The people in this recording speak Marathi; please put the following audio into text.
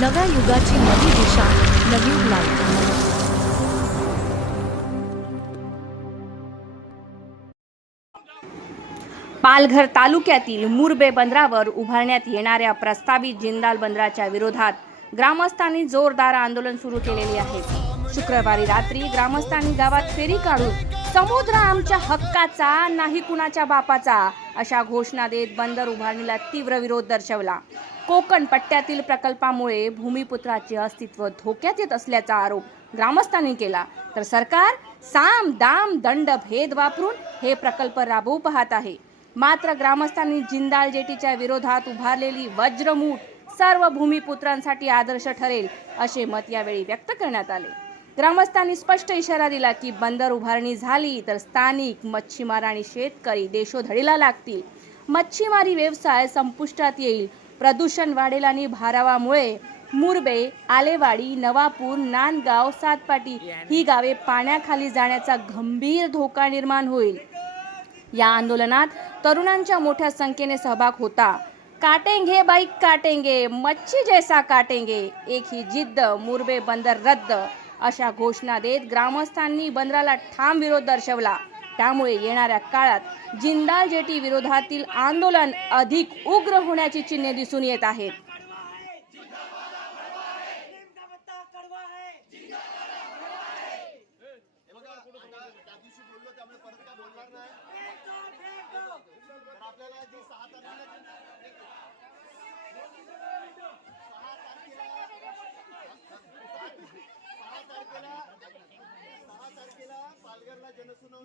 नव्या युगाची नवी दिशा नवी लाईफ पालघर तालुक्यातील मुरबे बंदरावर उभारण्यात येणाऱ्या प्रस्तावित जिंदाल बंदराच्या विरोधात ग्रामस्थांनी जोरदार आंदोलन सुरू केलेले आहे. शुक्रवारी रात्री ग्रामस्थांनी गावात फेरी काढून समुद्र आमच्या हक्काचा नाही कुणाच्या बापाचा अशा घोषणा देत बंदर उभारणीला तीव्र विरोध दर्शवला. कोकण पट्ट्यातील प्रकल्पामुळे भूमिपुत्राचे अस्तित्व धोक्यात येत असल्याचा आरोप ग्रामस्थांनी केला. तर सरकार साम दाम दंड भेद वापरून हे प्रकल्प राबवू पाहत आहे. मात्र ग्रामस्थांनी जिंदाल जेटीच्या विरोधात उभारलेली वज्रमूठ सर्व भूमिपुत्रांसाठी आदर्श ठरेल असे मत यावेळी व्यक्त करण्यात आले. ग्रामस्थांनी स्पष्ट इशारा दिला की बंदर उभारणी झाली तर स्थानिक मच्छीमार आणि शेतकरी देशोधडीला लागतील. मच्छीमारी व्यवसाय संपुष्टात येईल. प्रदूषण वाढेल आणि भारावामुळे मुरबे आलेवाडी नवापूर नांदगाव सातपाटी ही गावे पाण्याखाली जाण्याचा गंभीर धोका निर्माण होईल. या आंदोलनात तरुणांच्या मोठ्या संख्येने सहभाग होता. काटेंगे बाईक काटेंगे मच्छी जैसा काटेंगे एक ही जिद्द मुरबे बंदर रद्द अशा घोषणा देत ग्रामस्थांनी बंदराला ठाम विरोध दर्शवला. त्यामुळे येणाऱ्या काळात जिंदाल जेटी विरोधातील आंदोलन अधिक उग्र होण्याची चिन्हे दिसून येत आहेत. त्या పాల్గొనలా జనసును